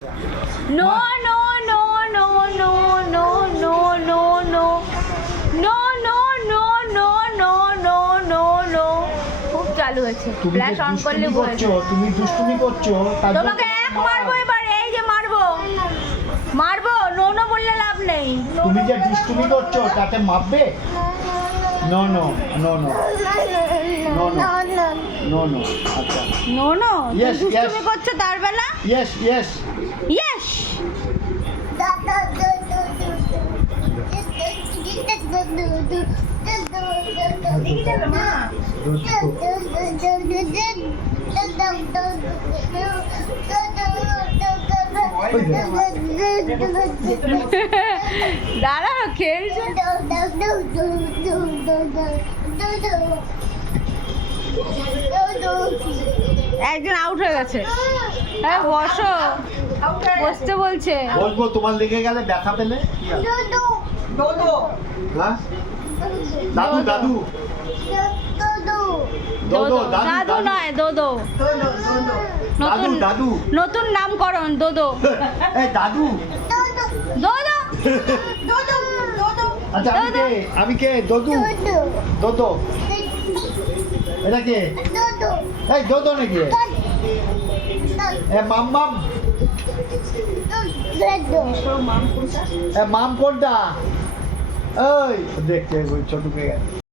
No, no, no, no, no, no, no, no, no. No, no, no, no, no, no, no, no. খুব চালু আছে। Flash on করলে বলছো তুমি দুষ্টুমি করছো। তোমাকে এক মারবো এবার, এই যে মারবো। মারবো, নো নো বললে লাভ নেই। তুমি যে দুষ্টুমি করছো তাতে মাপবে? No no no no no no no no আচ্ছা নো নো Yes, দুষ্টুমি yes. করছো তার বেলা? Yes yes yes. দাঁড়াও খেলছো। একজন আউট হয়ে গেছে। হ্যাঁ বসো, বসতে বলছে। বসবো, তোমার লেগে গেলে ব্যথা পেলে হ্যাঁ দাদু দাদু দোদো দাদু নয়, দোদো। দাদু দাদু নতুন নামকরণ, দোদো। এই দাদু দোদো। আচ্ছা আমি কে দদু দোদো এটা কে? এই দোদো নাকি? এ মাম্মাম মাম কোনটা? এই দেখতে ছোট পেয়ে গেছে।